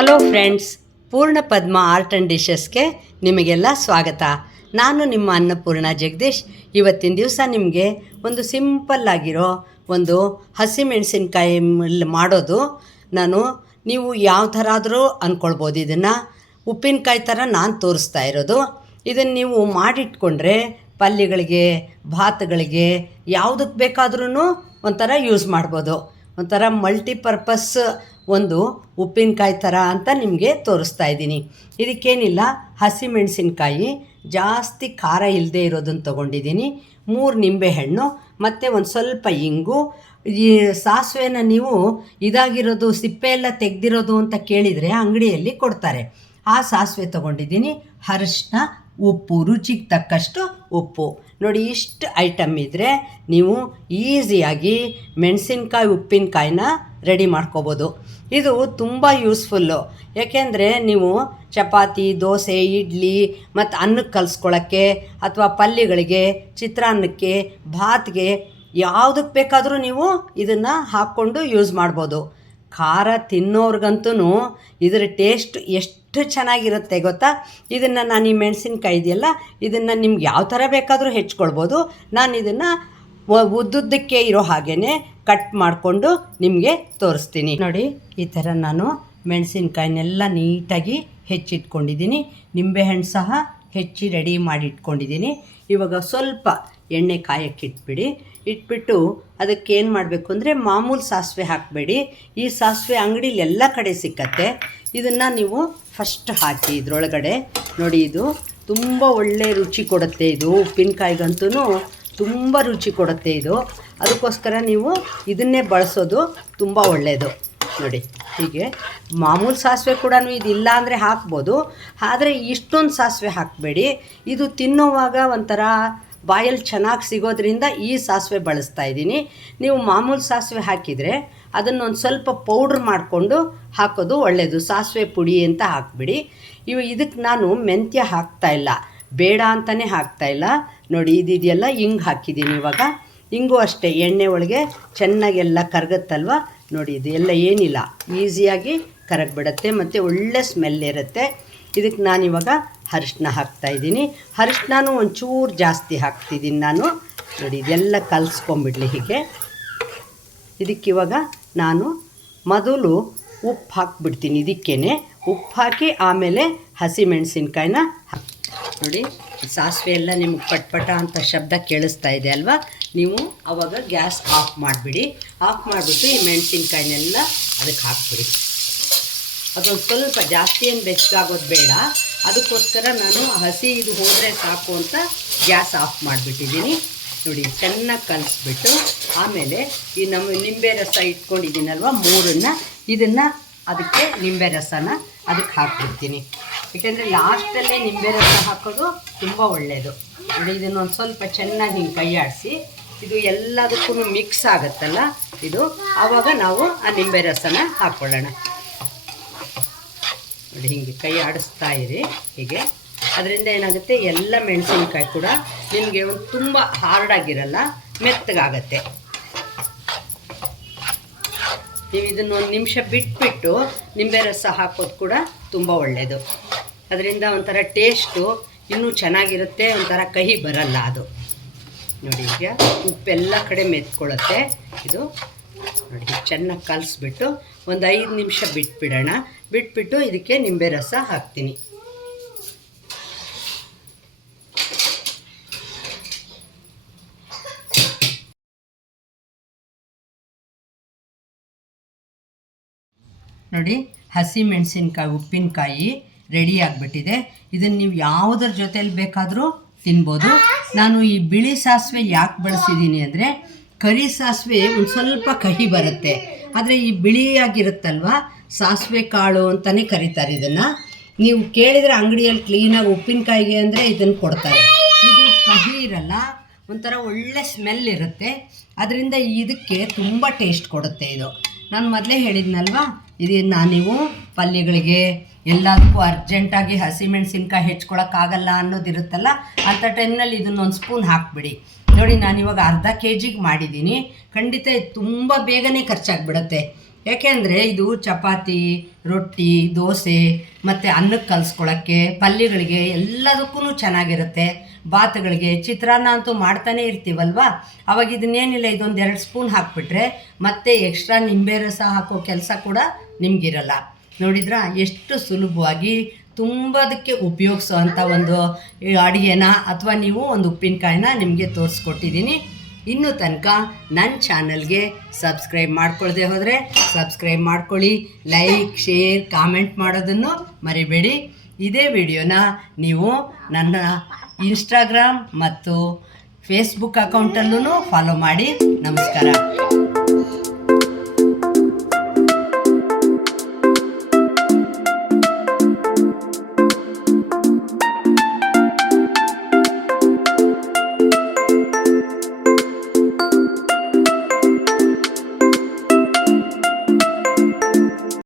Hello friends ಪೂರ್ಣ ಪದ್ಮ art and ಡಿಶಸ್ಗೆ ನಿಮಗೆಲ್ಲ ಸ್ವಾಗತ. ನಾನು ನಿಮ್ಮ ಅನ್ನಪೂರ್ಣ ಜಗದೀಶ್. ಇವತ್ತಿನ ದಿವಸ ನಿಮಗೆ ಒಂದು ಸಿಂಪಲ್ ಆಗಿರೋ ಒಂದು ಹಸಿಮೆಣಸಿನ್ಕಾಯಿ ಮಾಡೋದು. ನಾನು ನೀವು ಯಾವ ಥರ ಆದರೂ ಅಂದ್ಕೊಳ್ಬೋದು ಇದನ್ನು ಉಪ್ಪಿನಕಾಯಿ ಥರ ನಾನು ತೋರಿಸ್ತಾ ಇರೋದು. ಇದನ್ನು ನೀವು ಮಾಡಿಟ್ಕೊಂಡ್ರೆ ಪಲ್ಯಗಳಿಗೆ, ಭಾತ್ಗಳಿಗೆ ಯಾವುದಕ್ಕೆ ಬೇಕಾದ್ರೂ ಒಂಥರ ಯೂಸ್ ಮಾಡ್ಬೋದು. ಒಂಥರ ಮಲ್ಟಿಪರ್ಪಸ್ ಒಂದು ಉಪ್ಪಿನಕಾಯಿ ಥರ ಅಂತ ನಿಮಗೆ ತೋರಿಸ್ತಾ ಇದ್ದೀನಿ. ಇದಕ್ಕೇನಿಲ್ಲ, ಹಸಿಮೆಣಸಿನ್ಕಾಯಿ, ಜಾಸ್ತಿ ಖಾರ ಇಲ್ಲದೆ ಇರೋದನ್ನು ತೊಗೊಂಡಿದ್ದೀನಿ. ಮೂರು ನಿಂಬೆಹಣ್ಣು, ಮತ್ತು ಒಂದು ಸ್ವಲ್ಪ ಇಂಗು. ಈ ಸಾಸಿವೆನ ನೀವು ಇದಾಗಿರೋದು ಸಿಪ್ಪೆ ಎಲ್ಲ ತೆಗೆದಿರೋದು ಅಂತ ಕೇಳಿದರೆ ಅಂಗಡಿಯಲ್ಲಿ ಕೊಡ್ತಾರೆ. ಆ ಸಾಸಿವೆ ತೊಗೊಂಡಿದ್ದೀನಿ ಅರಿಶಿನ ಉಪ್ಪು, ರುಚಿಗೆ ತಕ್ಕಷ್ಟು ಉಪ್ಪು. ನೋಡಿ, ಇಷ್ಟು ಐಟಮ್ ಇದ್ದರೆ ನೀವು ಈಸಿಯಾಗಿ ಮೆಣಸಿನ್ಕಾಯಿ, ಉಪ್ಪಿನಕಾಯಿನ ರೆಡಿ ಮಾಡ್ಕೋಬೋದು. ಇದು ತುಂಬ ಯೂಸ್ಫುಲ್ಲು ಏಕೆಂದರೆ ನೀವು ಚಪಾತಿ, ದೋಸೆ, ಇಡ್ಲಿ ಮತ್ತು ಅನ್ನಕ್ಕೆ ಕಲಿಸ್ಕೊಳ್ಳೋಕ್ಕೆ ಅಥವಾ ಪಲ್ಯಗಳಿಗೆ, ಚಿತ್ರಾನ್ನಕ್ಕೆ, ಭಾತ್ಗೆ ಯಾವುದಕ್ಕೆ ಬೇಕಾದರೂ ನೀವು ಇದನ್ನು ಹಾಕ್ಕೊಂಡು ಯೂಸ್ ಮಾಡ್ಬೋದು. ಖಾರ ತಿನ್ನೋರ್ಗಂತೂ ಇದರ ಟೇಸ್ಟ್ ಎಷ್ಟು ಚೆನ್ನಾಗಿರುತ್ತೆ ಗೊತ್ತಾ? ಇದನ್ನು ನಾನು ಈ ಮೆಣಸಿನ್ಕಾಯಿ ಇದೆಯಲ್ಲ, ಇದನ್ನು ನಿಮ್ಗೆ ಯಾವ ಥರ ಬೇಕಾದರೂ ಹೆಚ್ಕೊಳ್ಬೋದು. ನಾನು ಇದನ್ನು ಉದ್ದುದ್ದಕ್ಕೆ ಇರೋ ಹಾಗೇ ಕಟ್ ಮಾಡಿಕೊಂಡು ನಿಮಗೆ ತೋರಿಸ್ತೀನಿ. ನೋಡಿ, ಈ ಥರ ನಾನು ಮೆಣಸಿನ್ಕಾಯಿನೆಲ್ಲ ನೀಟಾಗಿ ಹೆಚ್ಚಿಟ್ಕೊಂಡಿದ್ದೀನಿ. ನಿಂಬೆಹಣ್ಣು ಸಹ ಹೆಚ್ಚಿ ರೆಡಿ ಮಾಡಿ ಇಟ್ಕೊಂಡಿದ್ದೀನಿ ಇವಾಗ ಸ್ವಲ್ಪ ಎಣ್ಣೆ ಕಾಯಕ್ಕೆ ಇಟ್ಬಿಡಿ. ಇಟ್ಬಿಟ್ಟು ಅದಕ್ಕೆ ಏನು ಮಾಡಬೇಕು ಅಂದರೆ ಮಾಮೂಲು ಸಾಸಿವೆ ಹಾಕಬೇಡಿ. ಈ ಸಾಸಿವೆ ಅಂಗಡೀಲಿ ಎಲ್ಲ ಕಡೆ ಸಿಕ್ಕತ್ತೆ. ಇದನ್ನು ನೀವು ಫಸ್ಟ್ ಹಾಕಿ ಇದರೊಳಗಡೆ. ನೋಡಿ ಇದು ತುಂಬ ಒಳ್ಳೆ ರುಚಿ ಕೊಡುತ್ತೆ ಇದು. ಉಪ್ಪಿನಕಾಯಿಗಂತೂ ತುಂಬ ರುಚಿ ಕೊಡುತ್ತೆ ಇದು. ಅದಕ್ಕೋಸ್ಕರ ನೀವು ಇದನ್ನೇ ಬಳಸೋದು ತುಂಬ ಒಳ್ಳೆಯದು ನೋಡಿ. ಹೀಗೆ ಮಾಮೂಲು ಸಾಸಿವೆ ಕೂಡ ಇದಿಲ್ಲ ಅಂದರೆ ಹಾಕ್ಬೋದು. ಆದರೆ ಇಷ್ಟೊಂದು ಸಾಸಿವೆ ಹಾಕಬೇಡಿ. ಇದು ತಿನ್ನೋವಾಗ ಒಂಥರ ಬಾಯಲ್ಲಿ ಚೆನ್ನಾಗಿ ಸಿಗೋದ್ರಿಂದ ಈ ಸಾಸಿವೆ ಬಳಸ್ತಾ ಇದ್ದೀನಿ. ನೀವು ಮಾಮೂಲು ಸಾಸಿವೆ ಹಾಕಿದರೆ ಅದನ್ನು ಒಂದು ಸ್ವಲ್ಪ ಪೌಡ್ರ್ ಮಾಡಿಕೊಂಡು ಹಾಕೋದು ಒಳ್ಳೆಯದು ಸಾಸಿವೆ ಪುಡಿ ಅಂತ ಹಾಕ್ಬಿಡಿ. ಇವು ಇದಕ್ಕೆ ನಾನು ಮೆಂತ್ಯ ಹಾಕ್ತಾ ಇಲ್ಲ. ಬೇಡ ಅಂತಲೇ ಹಾಕ್ತಾ ಇಲ್ಲ. ನೋಡಿ ಇದಿದೆಯಲ್ಲ ಹಿಂಗೆ ಹಾಕಿದ್ದೀನಿ ಇವಾಗ. ಹಿಂಗೂ ಅಷ್ಟೇ. ಎಣ್ಣೆ ಒಳಗೆ ಚೆನ್ನಾಗೆಲ್ಲ ಕರಗುತ್ತಲ್ವ? ನೋಡಿ, ಇದು ಎಲ್ಲ ಏನಿಲ್ಲ. ಈಸಿಯಾಗಿ ಕರಗಿಬಿಡತ್ತೆ ಮತ್ತು ಒಳ್ಳೆ ಸ್ಮೆಲ್ ಇರುತ್ತೆ. ಇದಕ್ಕೆ ನಾನಿವಾಗ ಅರಿಶಿನ ಹಾಕ್ತಾಯಿದ್ದೀನಿ ಅರಿಶಿನೂ ಒಂಚೂರು ಜಾಸ್ತಿ ಹಾಕ್ತಿದ್ದೀನಿ ನಾನು. ನೋಡಿ, ಇದೆಲ್ಲ ಕಲಿಸ್ಕೊಂಬಿಡ್ಲಿ ಹೀಗೆ. ಇದಕ್ಕಿವಾಗ ನಾನು ಮೊದಲು ಉಪ್ಪು ಹಾಕ್ಬಿಡ್ತೀನಿ ಇದಕ್ಕೇ ಉಪ್ಪು ಹಾಕಿ ಆಮೇಲೆ ಹಸಿಮೆಣಸಿನ್ಕಾಯಿನ ನೋಡಿ. ಸಾಸಿವೆ ಎಲ್ಲ ನಿಮ್ಗೆ ಪಟ್ಪಟ ಅಂತ ಶಬ್ದ ಕೇಳಿಸ್ತಾ ಇದೆ ಅಲ್ವಾ? ನೀವು ಆವಾಗ ಗ್ಯಾಸ್ ಆಫ್ ಮಾಡಿಬಿಡಿ. ಆಫ್ ಮಾಡಿಬಿಟ್ಟು ಈ ಮೆಣಸಿನ್ಕಾಯಿನೆಲ್ಲ ಅದಕ್ಕೆ ಹಾಕ್ಬಿಡಿ. ಅದೊಂದು ಸ್ವಲ್ಪ ಜಾಸ್ತಿ ಏನು ಬೆಚ್ಚಗಾಗೋದು ಬೇಡ. ಅದಕ್ಕೋಸ್ಕರ ನಾನು ಹಸಿ ಇದು ಹೋದರೆ ಸಾಕು ಅಂತ ಗ್ಯಾಸ್ ಆಫ್ ಮಾಡಿಬಿಟ್ಟಿದ್ದೀನಿ. ನೋಡಿ, ಚೆನ್ನಾಗಿ ಕಲಿಸ್ಬಿಟ್ಟು ಆಮೇಲೆ ಈ ನಮ್ಮ ನಿಂಬೆ ರಸ ಇಟ್ಕೊಂಡಿದ್ದೀನಲ್ವ ಮೂರನ್ನು, ಇದನ್ನು ಅದಕ್ಕೆ ನಿಂಬೆ ರಸನ ಅದಕ್ಕೆ ಹಾಕ್ಬಿಡ್ತೀನಿ. ಯಾಕೆಂದರೆ ಲಾಸ್ಟಲ್ಲೇ ನಿಂಬೆ ರಸ ಹಾಕೋದು ತುಂಬ ಒಳ್ಳೆಯದು ನೋಡಿ ಇದನ್ನೊಂದು ಸ್ವಲ್ಪ ಚೆನ್ನಾಗಿ ಹಿಂಗೆ ಕೈಯಾಡಿಸಿ, ಇದು ಎಲ್ಲದಕ್ಕೂ ಮಿಕ್ಸ್ ಆಗುತ್ತಲ್ಲ, ಇದು ಆವಾಗ ನಾವು ಆ ನಿಂಬೆ ರಸನ ಹಾಕ್ಕೊಳ್ಳೋಣ ನೋಡಿ, ಹೀಗೆ ಕೈ ಆಡಿಸ್ತಾ ಇರಿ, ಹೀಗೆ. ಅದರಿಂದ ಏನಾಗುತ್ತೆ, ಎಲ್ಲ ಮೆಣಸಿನ್ಕಾಯಿ ಕೂಡ ನಿಮಗೆ ಒಂದು ತುಂಬ ಹಾರ್ಡಾಗಿರಲ್ಲ ಮೆತ್ತಗಾಗತ್ತೆ. ನೀವು ಇದನ್ನು ಒಂದು ನಿಮಿಷ ಬಿಟ್ಬಿಟ್ಟು ನಿಂಬೆ ರಸ ಹಾಕೋದು ಕೂಡ ತುಂಬ ಒಳ್ಳೆಯದು ಅದರಿಂದ ಒಂಥರ ಟೇಸ್ಟು ಇನ್ನೂ ಚೆನ್ನಾಗಿರುತ್ತೆ, ಒಂಥರ ಕಹಿ ಬರಲ್ಲ ಅದು. ನೋಡಿ ಈಗ ಉಪ್ಪೆಲ್ಲ ಕಡೆ ಮೆತ್ಕೊಳ್ಳುತ್ತೆ. ಇದು ನೋಡಿ, ಚೆನ್ನಾಗಿ ಕಲಿಸ್ಬಿಟ್ಟು ಒಂದು ಐದು ನಿಮಿಷ ಬಿಟ್ಬಿಡೋಣ. ಬಿಟ್ಬಿಟ್ಟು ಇದಕ್ಕೆ ನಿಂಬೆ ರಸ ಹಾಕ್ತೀನಿ. ನೋಡಿ, ಹಸಿ ಮೆಣಸಿನ್ಕಾಯಿ, ಉಪ್ಪಿನಕಾಯಿ. ರೆಡಿ ಆಗಿಬಿಟ್ಟಿದೆ. ಇದನ್ನು ನೀವು ಯಾವುದ್ರ ಜೊತೆಲಿ ಬೇಕಾದರೂ ತಿನ್ಬೋದು. ನಾನು ಈ ಬಿಳಿ ಸಾಸಿವೆ ಯಾಕೆ ಬಳಸಿದ್ದೀನಿ ಅಂದರೆ, ಕರಿ ಸಾಸಿವೆ ಒಂದು ಸ್ವಲ್ಪ ಕಹಿ ಬರುತ್ತೆ. ಆದರೆ ಈ ಬಿಳಿಯಾಗಿರುತ್ತಲ್ವ ಸಾಸಿವೆ ಕಾಳು ಅಂತಲೇ ಕರೀತಾರೆ ಇದನ್ನು. ನೀವು ಕೇಳಿದರೆ ಅಂಗಡಿಯಲ್ಲಿ ಕ್ಲೀನಾಗಿ ಉಪ್ಪಿನಕಾಯಿಗೆ ಅಂದರೆ ಇದನ್ನು ಕೊಡ್ತಾರೆ. ಇದು ಕಹಿ ಇರಲ್ಲ, ಒಂಥರ ಒಳ್ಳೆ ಸ್ಮೆಲ್ ಇರುತ್ತೆ. ಅದರಿಂದ ಇದಕ್ಕೆ ತುಂಬ ಟೇಸ್ಟ್ ಕೊಡುತ್ತೆ ಇದು. ನಾನು ಮೊದಲೇ ಹೇಳಿದ್ನಲ್ವಾ? ಇದನ್ನು ನೀವು ಪಲ್ಯಗಳಿಗೆ ಎಲ್ಲದಕ್ಕೂ ಅರ್ಜೆಂಟಾಗಿ ಹಸಿಮೆಣಸಿನ್ಕಾಯಿ ಹೆಚ್ಕೊಳಕ್ಕಾಗಲ್ಲ ಅನ್ನೋದಿರುತ್ತಲ್ಲ ಅಂಥ ಟೈಮ್ನಲ್ಲಿ ಇದನ್ನೊಂದು ಸ್ಪೂನ್ ಹಾಕ್ಬಿಡಿ. ನೋಡಿ, ನಾನು ಇವಾಗ ಅರ್ಧ ಕೆ ಜಿಗೆ ಮಾಡಿದ್ದೀನಿ ಖಂಡಿತ ತುಂಬ ಬೇಗನೆ ಖರ್ಚಾಗ್ಬಿಡುತ್ತೆ. ಯಾಕೆಂದರೆ ಇದು ಚಪಾತಿ, ರೊಟ್ಟಿ, ದೋಸೆ ಮತ್ತು ಅನ್ನಕ್ಕೆ ಕಲಿಸ್ಕೊಳ್ಳೋಕ್ಕೆ ಪಲ್ಯಗಳಿಗೆ ಎಲ್ಲದಕ್ಕೂ ಚೆನ್ನಾಗಿರುತ್ತೆ. ಬಾತುಗಳಿಗೆ ಚಿತ್ರಾನ್ನ ಅಂತೂ ಮಾಡ್ತಾನೆ ಇರ್ತೀವಲ್ವಾ? ಅವಾಗ ಇದನ್ನೇನಿಲ್ಲ, ಇದೊಂದು ಎರಡು ಸ್ಪೂನ್ ಹಾಕ್ಬಿಟ್ರೆ ಮತ್ತೆ ಎಕ್ಸ್ಟ್ರಾ ನಿಂಬೆ ರಸ ಹಾಕೋ ಕೆಲಸ ಕೂಡ ನಿಮಗಿರಲ್ಲ. ನೋಡಿದ್ರಾ? ಎಷ್ಟು ಸುಲಭವಾಗಿ ತುಂಬದಕ್ಕೆ ಉಪಯೋಗಿಸೋ ಅಂಥ ಒಂದು ಅಡುಗೆನ ಅಥವಾ ನೀವು ಒಂದು ಉಪ್ಪಿನಕಾಯಿನ ನಿಮಗೆ ತೋರಿಸ್ಕೊಟ್ಟಿದ್ದೀನಿ ಇನ್ನೂ ತನಕ ನನ್ನ ಚಾನಲ್ಗೆ ಸಬ್ಸ್ಕ್ರೈಬ್ ಮಾಡ್ಕೊಳ್ಳದೆ ಹೋದರೆ ಸಬ್ಸ್ಕ್ರೈಬ್ ಮಾಡ್ಕೊಳ್ಳಿ, ಲೈಕ್, ಶೇರ್, ಕಾಮೆಂಟ್ ಮಾಡೋದನ್ನು ಮರಿಬೇಡಿ. ಇದೇ ವಿಡಿಯೋನ ನೀವು ನನ್ನ ಇನ್ಸ್ಟಾಗ್ರಾಮ್ ಮತ್ತು ಫೇಸ್ಬುಕ್ ಅಕೌಂಟಲ್ಲೂ ಫಾಲೋ ಮಾಡಿ. ನಮಸ್ಕಾರ.